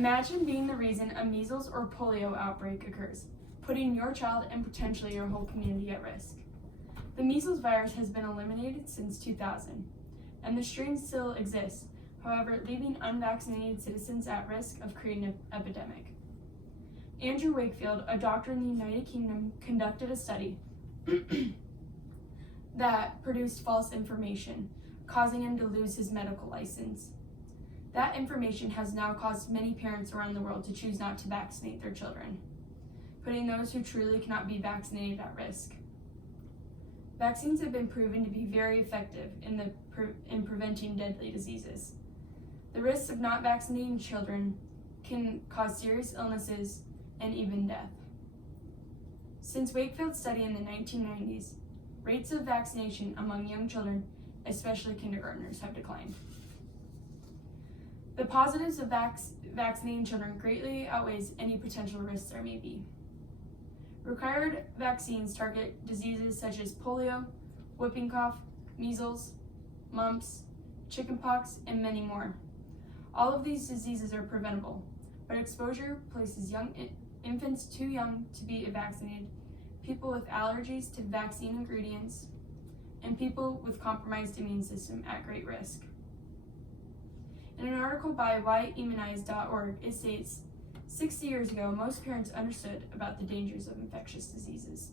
Imagine being the reason a measles or polio outbreak occurs, putting your child and potentially your whole community at risk. The measles virus has been eliminated since 2000, and the strain still exists, however, leaving unvaccinated citizens at risk of creating an epidemic. Andrew Wakefield, a doctor in the United Kingdom, conducted a study that produced false information, causing him to lose his medical license. That information has now caused many parents around the world to choose not to vaccinate their children, putting those who truly cannot be vaccinated at risk. Vaccines have been proven to be very effective in preventing deadly diseases. The risks of not vaccinating children can cause serious illnesses and even death. Since Wakefield's study in the 1990s, rates of vaccination among young children, especially kindergartners, have declined. The positives of vaccinating children greatly outweighs any potential risks there may be. Required vaccines target diseases such as polio, whooping cough, measles, mumps, chickenpox, and many more. All of these diseases are preventable, but exposure places young infants too young to be vaccinated, people with allergies to vaccine ingredients, and people with compromised immune system at great risk. In an article by whyimmunize.org, it states, 60 years ago, most parents understood about the dangers of infectious diseases.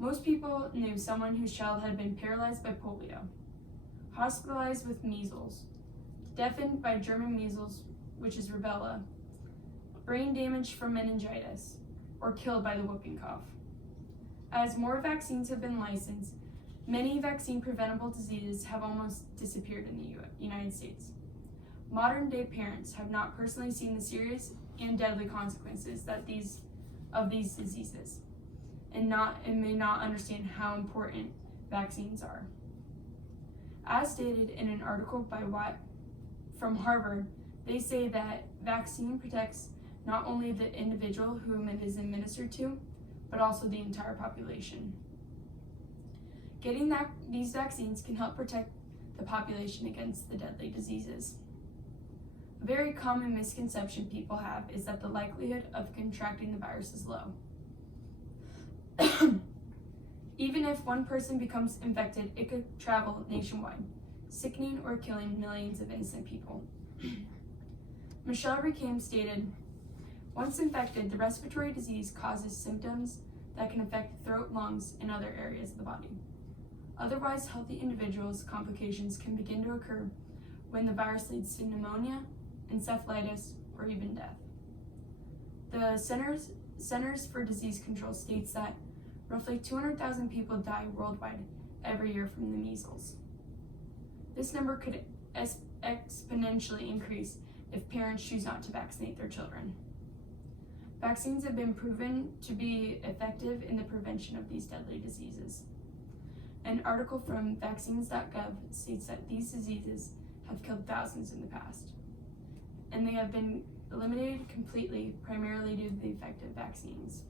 Most people knew someone whose child had been paralyzed by polio, hospitalized with measles, deafened by German measles, which is rubella, brain damage from meningitis, or killed by the whooping cough. As more vaccines have been licensed, many vaccine-preventable diseases have almost disappeared in the United States. Modern-day parents have not personally seen the serious and deadly consequences of these diseases, and may not understand how important vaccines are. As stated in an article from Harvard, they say that vaccine protects not only the individual whom it is administered to, but also the entire population. Getting these vaccines can help protect the population against the deadly diseases. A very common misconception people have is that the likelihood of contracting the virus is low. Even if one person becomes infected, it could travel nationwide, sickening or killing millions of innocent people. Michelle Recame stated, once infected, the respiratory disease causes symptoms that can affect the throat, lungs, and other areas of the body. Otherwise healthy individuals' complications can begin to occur when the virus leads to pneumonia, encephalitis, or even death. The Centers for Disease Control states that roughly 200,000 people die worldwide every year from the measles. This number could exponentially increase if parents choose not to vaccinate their children. Vaccines have been proven to be effective in the prevention of these deadly diseases. An article from vaccines.gov states that these diseases have killed thousands in the past, and they have been eliminated completely, primarily due to the effective vaccines.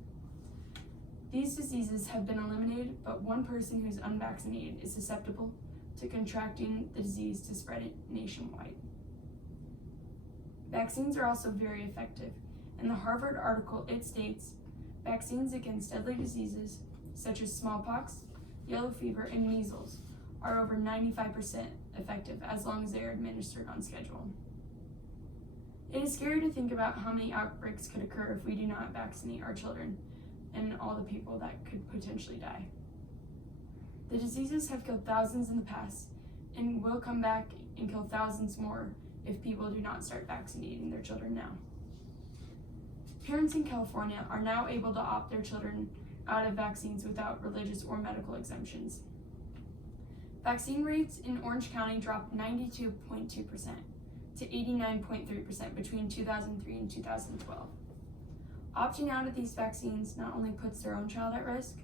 These diseases have been eliminated, but one person who's unvaccinated is susceptible to contracting the disease to spread it nationwide. Vaccines are also very effective. In the Harvard article, it states, vaccines against deadly diseases such as smallpox, yellow fever, and measles are over 95% effective as long as they are administered on schedule. It is scary to think about how many outbreaks could occur if we do not vaccinate our children and all the people that could potentially die. The diseases have killed thousands in the past and will come back and kill thousands more if people do not start vaccinating their children now. Parents in California are now able to opt their children out of vaccines without religious or medical exemptions. Vaccine rates in Orange County dropped 92.2% to 89.3% between 2003 and 2012. Opting out of these vaccines not only puts their own child at risk,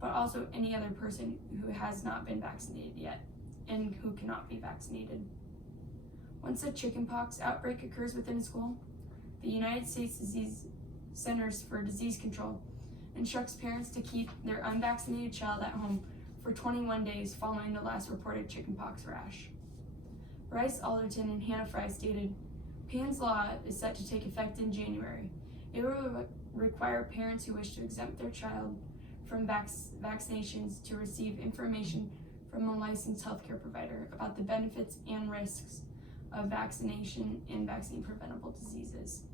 but also any other person who has not been vaccinated yet and who cannot be vaccinated. Once a chickenpox outbreak occurs within a school, the United States Centers for Disease Control instructs parents to keep their unvaccinated child at home for 21 days following the last reported chickenpox rash. Bryce Alderton and Hannah Fry stated, Payne's Law is set to take effect in January. It will require parents who wish to exempt their child from vaccinations to receive information from a licensed healthcare provider about the benefits and risks of vaccination and vaccine-preventable diseases.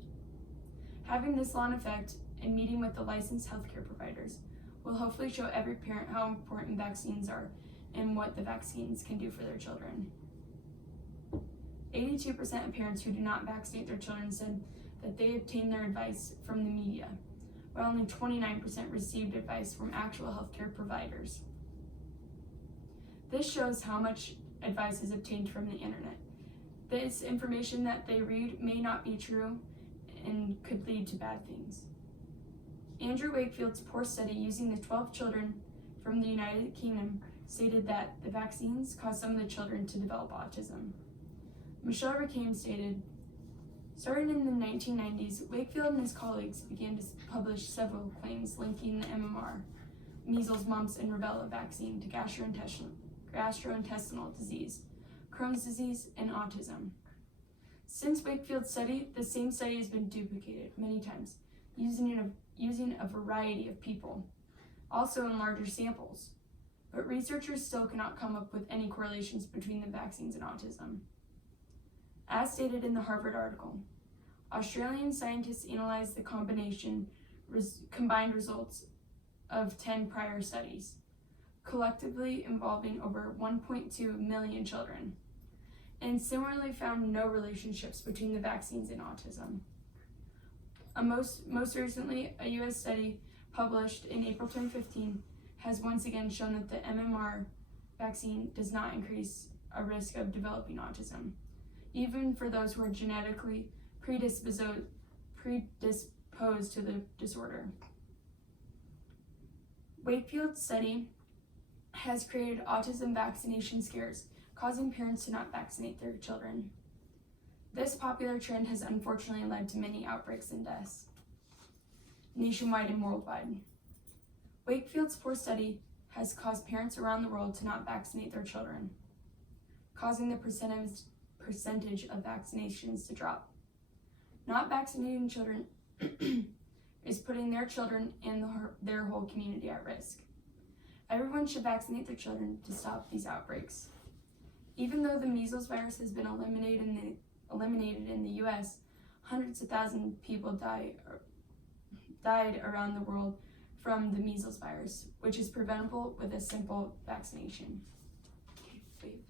Having this law in effect and meeting with the licensed healthcare providers will hopefully show every parent how important vaccines are and what the vaccines can do for their children. 82% of parents who do not vaccinate their children said that they obtained their advice from the media, while only 29% received advice from actual healthcare providers. This shows how much advice is obtained from the internet. This information that they read may not be true and could lead to bad things. Andrew Wakefield's poor study using the 12 children from the United Kingdom stated that the vaccines caused some of the children to develop autism. Michelle Rickham stated, starting in the 1990s, Wakefield and his colleagues began to publish several claims linking the MMR, measles, mumps, and rubella vaccine to gastrointestinal disease, Crohn's disease, and autism. Since Wakefield's study, the same study has been duplicated many times, using a variety of people, also in larger samples. But researchers still cannot come up with any correlations between the vaccines and autism. As stated in the Harvard article, Australian scientists analyzed the combined results of 10 prior studies, collectively involving over 1.2 million children, and similarly found no relationships between the vaccines and autism. Most recently, a U.S. study published in April 2015 has once again shown that the MMR vaccine does not increase a risk of developing autism, even for those who are genetically predisposed to the disorder. Wakefield's study has created autism vaccination scares, causing parents to not vaccinate their children. This popular trend has unfortunately led to many outbreaks and deaths, nationwide and worldwide. Wakefield's poor study has caused parents around the world to not vaccinate their children, causing the percentage of vaccinations to drop. Not vaccinating children is putting their children and their whole community at risk. Everyone should vaccinate their children to stop these outbreaks. Even though the measles virus has been eliminated in the U.S., hundreds of thousands of people died around the world from the measles virus, which is preventable with a simple vaccination. Okay, wait.